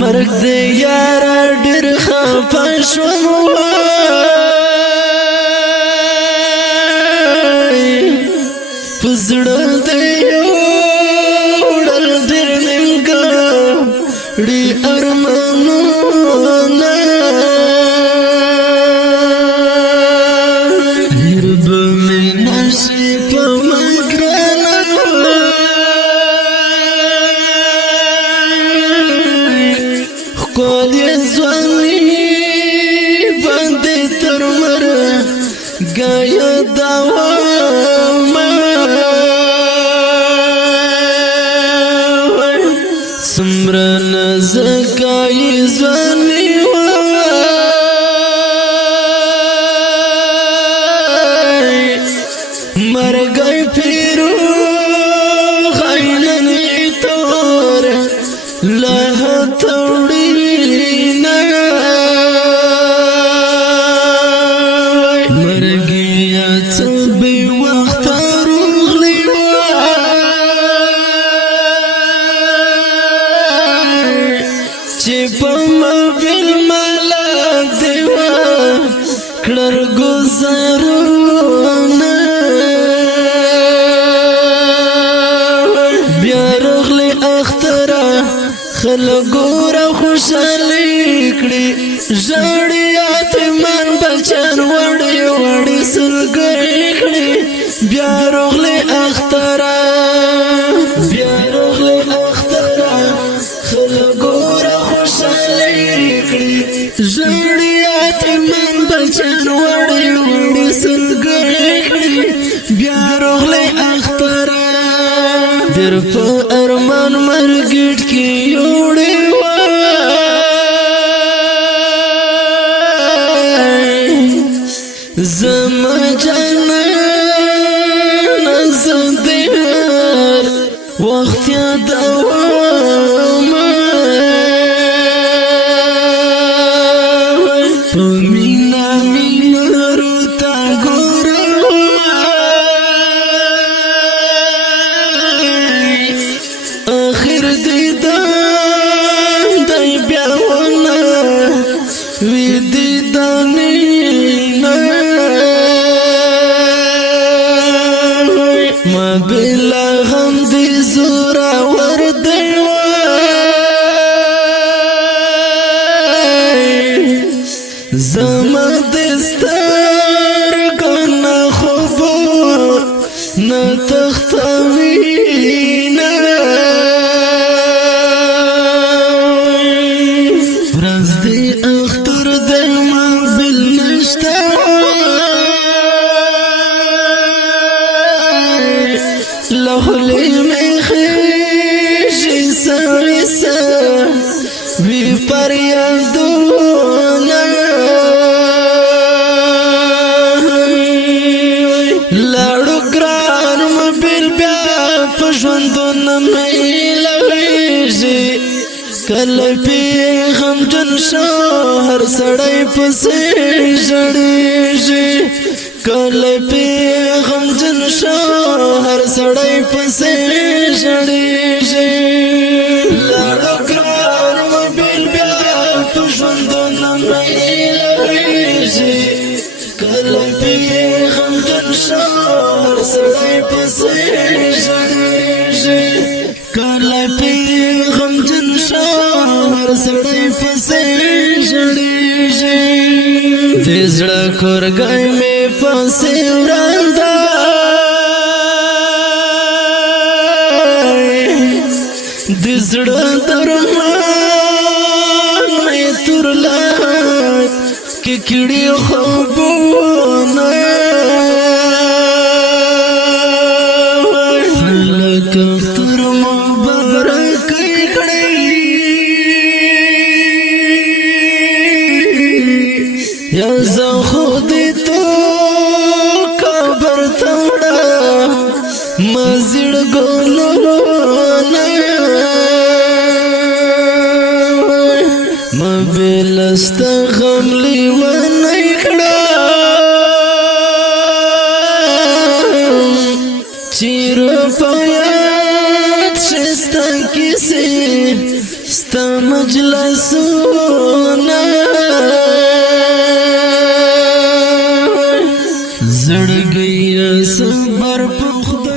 مرگ دے یارا ډیر خفه شوم په زړه دې وړل ډیر نیمګړي ارمانونه هیر به مې نشي په ما ګرانه ښکلې ځواني باندې تر مرګه یادومه څومره نازکه ځواني مرګی پیرو خاینن تور له توړینا مرګیا څه به وخت روغلی چې په موبایل مالک دیوا کړر گزارونه خلګو را خوشالي کړي ژړې یتیمان بچان وړي وړي سلګي کړي بیا روغلي اختره خلګو را خوشالي کړي ژړې یتیمان بچان وړي وړي سلګي کړي بیا روغلي اختره در په ارمان مرګټ کې وړي زما جانان زندهر وخت یادوم په مینا روتا آخر دیدان دی بیاونا وی دیدانینا ما بلا غم دی زورا وردی زما دستار گنا خوبو نتختوینا لخلی میں خیشی سویسا وی پریادونا لاړو ګران مبیل بیا پژوندون میلویږي کله پی غمجن شو هر سړی پسې ژړیږي کله پی غمجن شو هر سړی پسې ژړیږي لاړو ګران مبیل بیا پژوندون میلویږي کله پی غمجن شو هر سړی پسې ژړیږي کله پی غمجن شو هر سړی پسې ژړیږي د زړه کورګی مې پسې ورانده د زړه درمان مې تر لاس کې کړي خوبونه لکه اختر مبارک کړی یا زه خود تو قبر ته وړم مزړ ګلونه مبلست غم لیوانه کړه چیر پایات شستا کسی ستم مجلسونه زړګي صبر په خدای